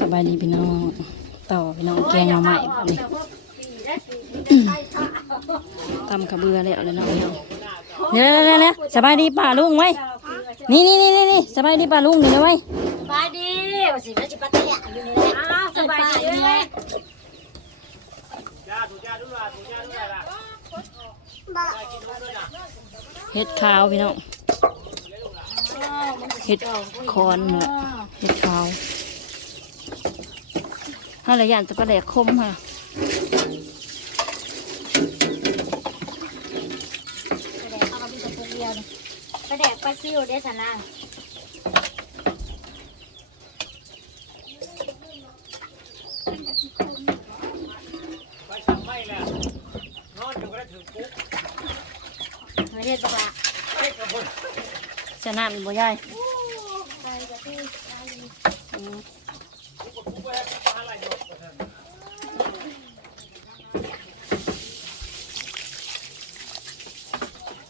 สบายดีพี่น้อง ต่อพี่น้องแกงเอาใหม่แบบนี้ตำกระเบือแล้วเลยเนาะพี่น้องเดี๋ยวเดี๋ยวเดี๋ยวเดี๋ยวสบายดีป่าลุงไหมนี่นี่นี่นี่นี่สบายดีป่าลุงนี่เลยไหมสบายดีว่าสิมาจิปัตยะอยู่นี่แหละอ้าวสบายดีเลยเห็ดขาวพี่น้องเห็ดคอนเนาะเห็ดขาว ห้าหลายอย่างจะประแดกคมค่ะกระแดกปลาซิวเด้สันนางไปทำไม่แล้วนอนอยู่ก็ได้ถึงปุ๊บมาเฮ็ดบักละเช็คกับคนจะน้ำบ่ยายอืม ปุ๊บปุ๊บไปอะไรอยู่กับท่าน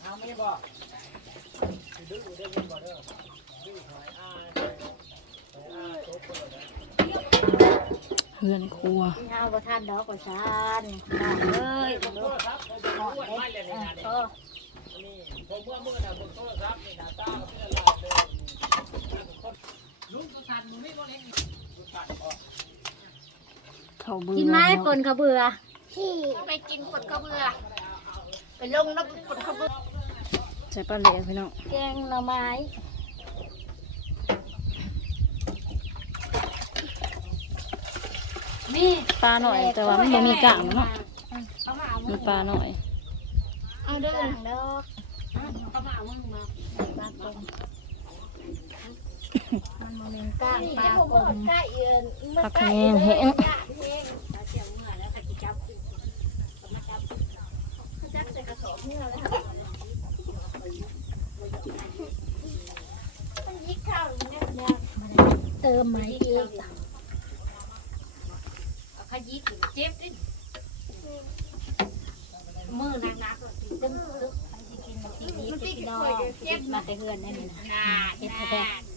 เอาไม่บอกดื้อได้ยินบ่ เด้อดื้อหอยอ้าหอยอ้าโต๊ะเปิดนะเพื่อนครัวเฮาบ่ทันดอกกว่าซานได้เอ้ยโทรศัพท์เขาบอกว่าไม่เลยนี่นะนี่โอ้นี่ผมเมื่อเมื่อน่ะบนโทรศัพท์นี่ดาต้าเพื่อนเราเลยลุงก็ทันมึงไม่ก็เล่นลุงทันก็เขาเบื่อกินไม้เนาะคนเขาเบื่อ ไปกินกดกระเบือ ไปลงน้ำกดกระเบือ ใส่ปลาเหลวพี่น้องแกงหน่อไม้นี่ปลาหน่อยแต่ว่ามันบ่มีกางเนาะเอามาเอามีปลาหน่อย เอาเด้อดอกเอามาเอามึงมาปลากลมมันบ่มีก้างปลาเดี๋ยวผมกลบอกมใกล้เอินปลาแข็งแห้งเสียงเมื่อแล้วถ้ากิจับขึ้นมาจับเขาจับใส่กระสอบเมื่อแล้วมันยิกข้าว เนี่ยเนี่ยเติมไม้อีกเอาขยิกเจ็บดิมือนักๆก็ตีตึ้งตึ้งไปสิกินทีนี้ไปกินนอกเจ็บมาแต่เฮือนได้ไหมนะนาเฮ็ดแท้ๆ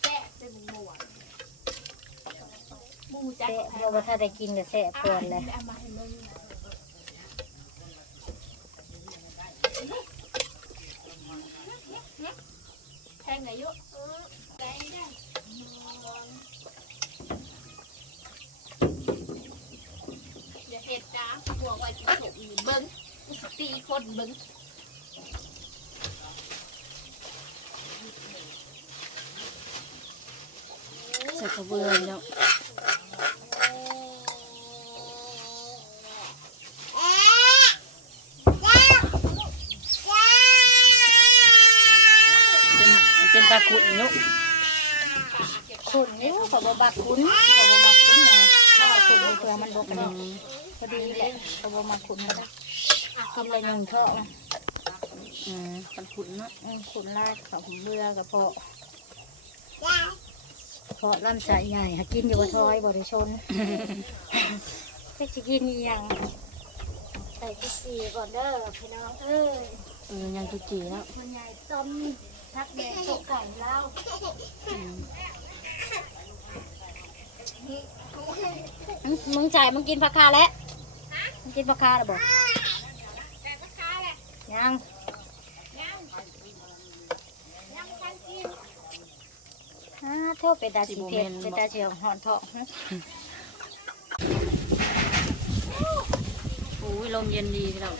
แซ่บเป็นหมู หมูจัดแซ่บเพราะว่าถ้าได้กินก็แซ่บเกินเลยเอามาให้มึงแทงอายุแทงได้อย่าเห็ดจ้าหัวไว้กินถกเบิ้งตีคนเบิ้งใส่กระเบื้องเนเป็าขุดเนาะขุนนิ้วเขาบ่บักขุนเขาบ่มาขุนนะถ้าว่าขุนนี่เพื่อมันบกอืเนาะมพอดีแหละเขาบ่มาขุนมันนะกำอะไรหนึ่งเท่าะอืมปลาขุดเนาะขุนลากเขาเบื่อกับพาะเพาะลำไส้ใหญ่หากินอยู่กับทอยบ่ได้ชนแค่สิกินอีหยังใส่ที่สี่ก่อนเด้อพี่น้องเอ้ยเออยังจุจีเนาะมันใหญ่ต้ม ทักแดงตกไก่แล้วอืมอื้อมึงจ่ายมึงกินผักคาแล้วมึงกินผักคาแล้วบอกยังฮ่าโทษเป็นตาสีเพชรเป็นตาเฉียวหอนเถาะฮะอุ้ยลมเย็นดีพี่น้อง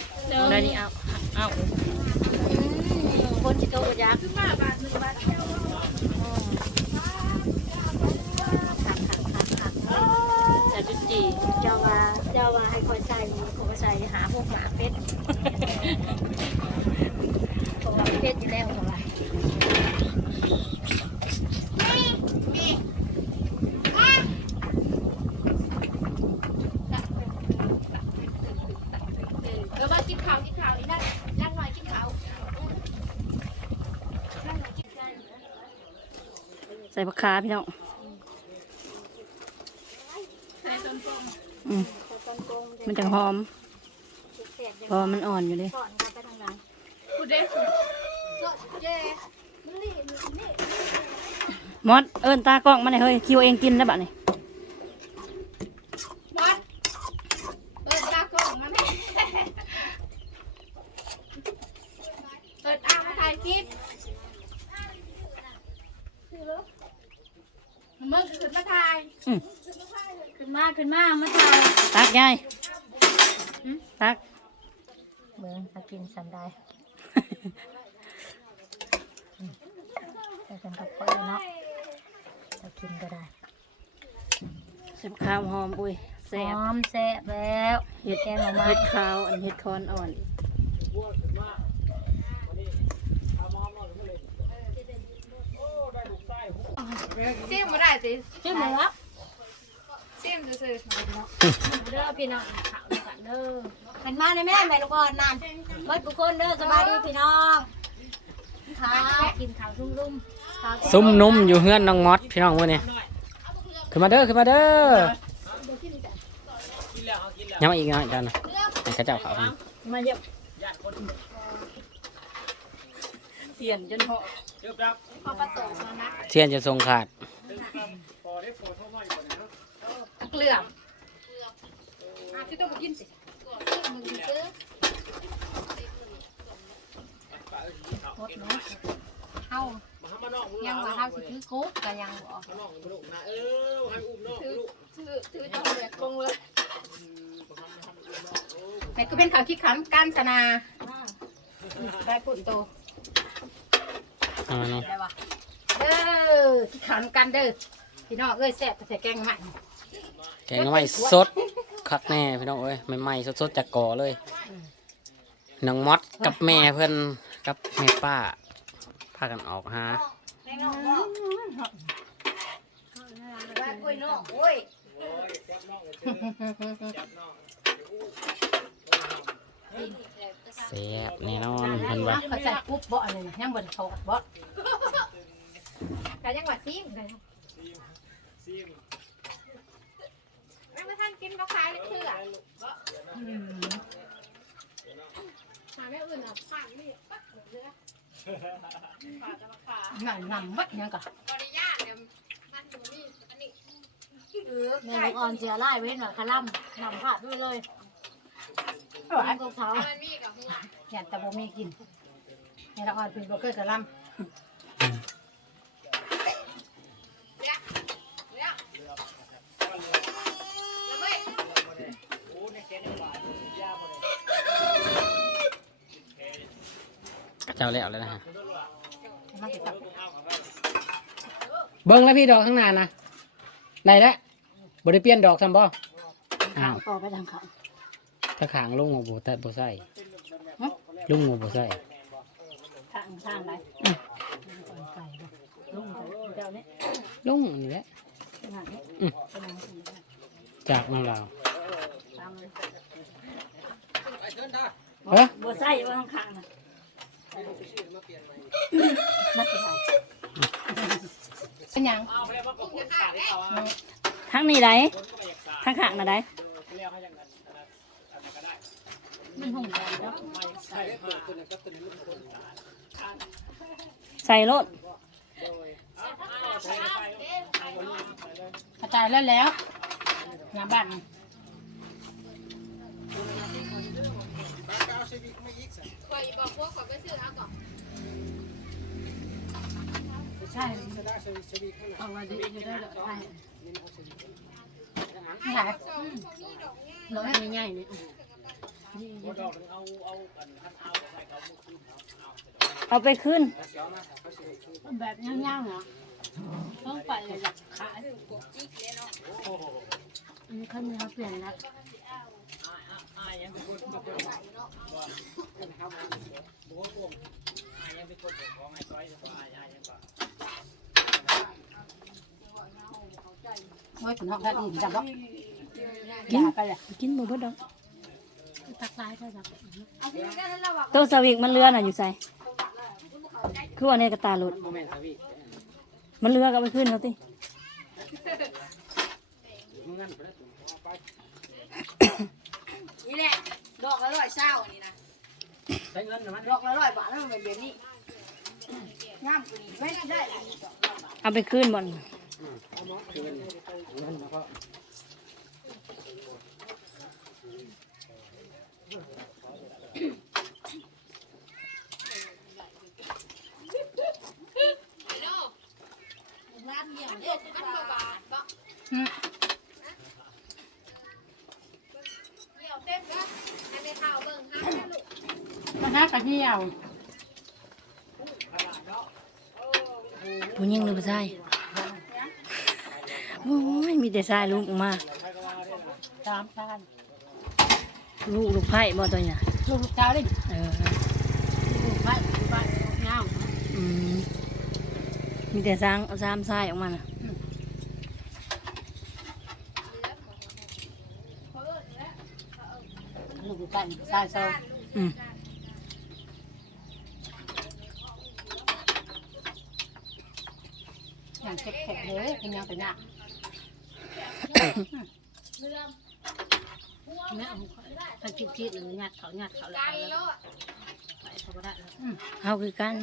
ได้นี่เอาเอา อืมคนจิโตกยักษ์มาบาทหนึ่งบาทเดียวอืมขักขักขักขักใส่จุดจีเจ้าว่าเจ้าว่าให้คอยใส่คอยใส่หาพวกหมาเป็ดเพราะว่าเป็ดอยู่แล้วเท่าไหร่ เออมากินข้าวกินข้าวนี่นั่นนั่งหน่อยกินข้าวนั่งหน่อยกินข้าว ใส่ผักคาพี่น้องใส่ต้นส้มอืมแต่ต้นกงมันจะหอมเสดยังเพราะว่ามันอ่อนอยู่เลยสอนกันไปทางหลังพูดเด้ก็เจ๊มันนี่นี่มอดเอิ้นตากล้องมาหน่อยเฮ้ยคิวเองกินแล้วบัดนี้ วัดเปิดตากล้องมาแม่เปิดอ่างมาถ่ายคลิป มึงขึ้นมาถ่ายขึ้นมาขึ้นมามาถ่ายตักยายตัก เมืองถ้ากินสันได้แต่กันกับพ่อเนาะถ้ากินก็ได้เสียบข้าวหอมอุ้ยหแซ่บอมแซ่บแล้วเห็ดแกงหน่อไม้เห็ดขาวอันเห็ดคอนอ่อนพวกถึงว่าวันนี้เอามอมมาถึงมาเลยโอ้ได้ลูกไส้หู ซิมมาได้สิชื่อหมูครับซิมซื่อเด้อพี่น้องข่าวกันเด้อมันมาในแม่แม่ลูกอ่อนนั่นเบิดทุกคนเด้อสบายดีพี่น้องข้าวกินข้าวรุ่มๆข้าวซุ่มนุ่มอยู่เฮือนน้องมอดพี่น้องมื้อนี้ขึ้นมาเด้อขึ้นมาเด้อกินแล้วเอากินแล้วยังมาอีกหน่อยกันนะให้เขาเจ้าเขามามาเยอะญาติคน เสียนจนเหาะพอประตูมานะเทียนจะทรงขาดถึงกันพอมาอยู่เนี่ยเกลืออะที่ต้องกินสิมึงซื้อหมดเนาะเฮายังว่าเฮาสิถือคุกก็ยังบ่างเห้อุ้มนอกถือลูกถือถือต้องแบกกงเลยแต่ก็เป็นข่าวคิดขันการชนาได้ปุ่นโต เอามาเนาะได้ปะเด้อคิดขันกันเด้อพี่น้องเอ้ยแซ่บแต่ใส่แกงใหม่แกงหน่อไม้สดคักแน่พี่น้องเอ้ยใหม่ๆสดๆจากกอเลยน้องมอดกับแม่เพิ่นกับแม่ป้าพากันออกหาได้กล้วยนอกโอ้ยแซ่บแน่นอนเพิ่นว่าเขาใส่ปุ๊บบ่อันนี้นะยังบ่ได้เขาบ่แต่ยังว่า ซิมเลยซีมแม่มาท่านกินก็คายเลยเชื่อหาแม่อื่นอะผ่านนี่ปั๊บเรือผ่านจะมาขาหนังหนังบัดยังก่อนบริญาตเดี๋ยวมันจะมีอันนี้เออแม่ลูกอ่อนเสียไล่ไว้หน่อยคาร่ำหนำผัดด้วยเลยหวานกับเขามันมีกับหัวอยากแต่บ่มีกินแม่ลูกอ่อนเป็นบ่เคยกระลำ เขาเจ้าแล้วเลยนะฮะมาสิครับเบิ่งแล้วพี่ดอกข้างหน้านะได้แล้วบ่ได้เปลี่ยนดอกซ้ำบ่อ้าวต่อไปทางเขาถ้าขางลุงบ่บ่ตัดบ่ใส่ลุงบ่บ่ใส่ทางทางไหนไก่บ่ลุงเจ้านี่ลุงนี่แหละขนาดนี้จากน้องเราตามเลยเฮ้ยบัวไส้ว่าข้างๆนะน่าสิหาย เป็นหยังเอาไปเลยว่ากบฏขาดให้งนี้ไหนคนก็ไม่อยากสาดทางข้างน่ะไดให้ยังกันอะไรก็ได้มันหุ่นใหญ่เนาไม่ใส่รถกระจายแล้วแล้วงานบ้าน อยบอกพวกขอไปซื้อเอาก่อนใช่เอาไว้ดีอยู่ได้เลยใช่ไหร้อยใหญ่ๆนี่บ่ดอกนึงเอาเอาอันท่านเอาใส่เขามุกขึ้นเขาเอาไปขึ้น แบบย่างๆเนาะต้องไปเลยขายอันนี้เขาเนื้อเปลี่ยนแล้ว ยยังเป็นคนเป็นคนว่านะครับบ่ว่าผมอายยังเป็นคนของไอ้ต้อยก็อายอายยังก็โอ้ยผมทำได้ดีจังวะกินไปเลยกินบ่เบิดดอกตักซ้ายเท่านั้นเอาที่นี่ได้แล้วว่าตัวสวิกมันเรือน่ะอยู่ใส่คือว่าในกระตาหลุดโมเมนต์ครับพี่มันเรือก็เอาไปขึ้นเขาติมึงงั้ นไปนี่แหละ ดอกละร้อยเศร้านี่นะใช้เงินนะมันดอกละร้อยบาทแล้วมันเป็นแบบนี้งามกว่านี้ไม่ได้อันนี้ดอกละร้อยบาทเอาไปคืนบ่อนคือเงินเงินนะพ่อ ร้านเดียวเด็ดมันบ่บาทบ่ อืม เดี่ยวเต็มก็อันในข่าวเบิ่งห้าแล้วลูก มาหากระเหี่ ยวผู้หญิงหรือผู้ชายโอ้ยมีแต่ชายลูกออกมาสามชานลูกลูกไผ่บ่ตัวเนี่ยลูกลูกเจ้าดิเออลูกบ้านลูกบ้านเงาอืมมีแต่สร้างสามชายออกมาน่ะลูกลูกบ้านชายโซอืม อย่างเข็ดเข็ดเลยเป็นยังเป็นยังเนี่ยถ้าคิดคิดหรือยัดเขายัดเขาแล้วไก่โลดไปเขาก็ได้แล้วเฮาคือกัน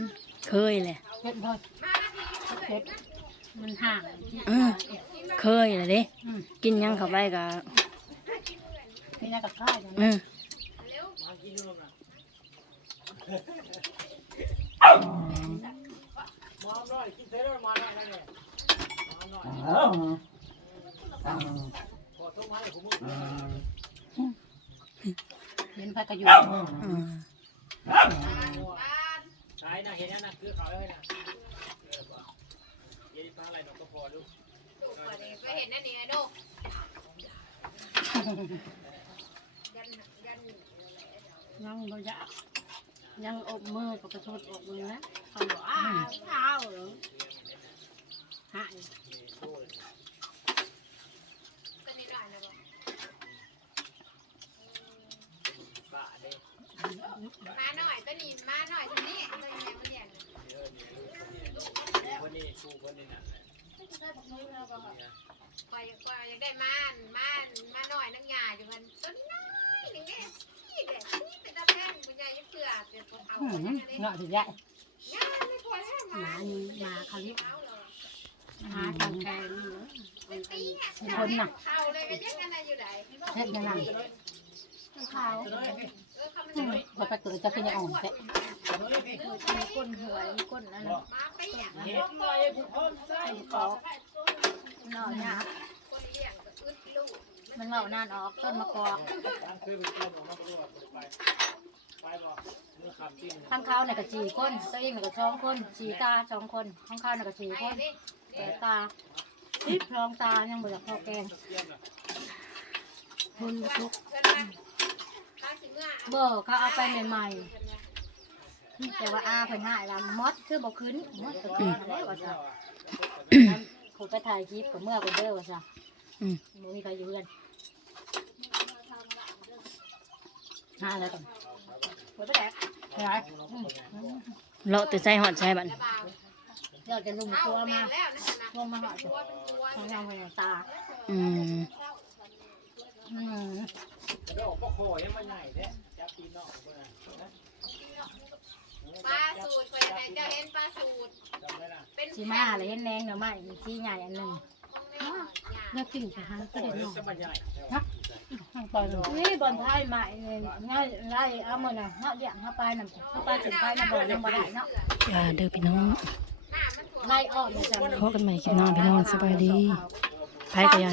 เคยแหละเข็ดเลยเข็ดมันห่างอืมเคยเลยเด้อืมกินหยังเข้าไปก็นี่น่ากับข้าวอย่างอืนี้มมองหน่อยกินเสร็จแล้วมาหน่อยนั่นแหละมองหน่อยขอโทษมาให้ผมมือ เห็นพายกระยุอืมใช่นะเห็นแล้วนะคือเขาเลยนะเออบ่เย็นฟ้าอะไรนกก็พอลูกลูกก็นี่ก็เห็นนั่นนี่ไงลูกยันยันยังบ่อยาก ยังอบมือกับกระทุดอบมือนะเขาบอกอ้าวอ้าวเหรอหายก็นี่หน่อยนะบ่บ้าเด้มาหน่อยตัวนี้มาหน่อยทีนี้ตัวนี้ยังไม่เรียนวันนี้กูวันนี้น่ะคอยคอยยังได้ม่านม่านมาหน่อยนังยาอยู่มันอยหนึ่งเด้นี่เด็นี่เป็นตาแพงคุณยายยังเชื่ อเดี๋ยวเอาอืคนมนั้นเลยเนาะถึงใหญ่งานไม่ควรให้หมามานี่หมาเขาเรียกเอาเลยหมาทางแกงนี่เหรอเป็นปีอะคนน่ะเขาเลยก็ยังกันอยู่ไหนเฮ็ดยังไงขาวเออเขามันอืมบ่ไปเกิดจะเป็นยังอ่อนแท้มีก้นหัวมีก้นนั่นมาปีอะเห็นเลยผู้คนใส่กอกนอนยาคนเลี้ยงก็อึดลูกมันเมานานออกต้นมะกอก ตั้งคือเป็นต้นของมันก็รู้ว่าไปไปบอกเมื่อคำจริงข้างเขาเนี่ยก็สี่คนตัวเองเนี่ยก็สองคนสี่ตาสองคนข้างเขาเนี่ยก็สี่คนนี่แต่ตาทิพรองตายังบ่อยากพอแกงคนลุกเพื่อนมาข้าสิเมื่อเบ่เขาเอาไปใหม่ๆแต่ว่าอาเพิ่นหายละมดคือบ่ขึ้นมดก็ขึ้นแล้วว่าซะเขาไปถ่ายคลิปกับเมื่อคนเด้อว่าซะอืมบ่มีใครอยู่เพื่อนหาแล้วก่อน เลาะแต่ใจหอดใจบัดระบาวเดี๋ยวจะลุมเอาตัวแม่มาแล้วนะนะลงมาหาตัจ้ะวเป็นตัวทางยางพยางตา อืมอืมกระโดดก็โคยังไม่ใหญ่แท้จับตีนอกเพื่อนปลาสูตรคอยให้เจ้าเห็นปลาสูตรจำได้นะเป็นสีมาเลยเห็นแดงเนาะไม่สีใหญ่อันหนึ่งเลือกกิ่งไปหาก็เด็ดหน่อย จะมาใหญ่บอลนี่บอลไทยใหม่เนี่ยง่ายไล่เอามาน่ะเนาะเลี้ยงเข้าไปน่ะเข้าไปถึงไปน่ะบอลยังบ่ได้เนาะอ่าเด้อพี่น้องหน้ามันถั่วไล่ออกเนี่ยจ้ะพบกันใหม่คลิปหน้าพี่น้องสบายดีไผก็ยัง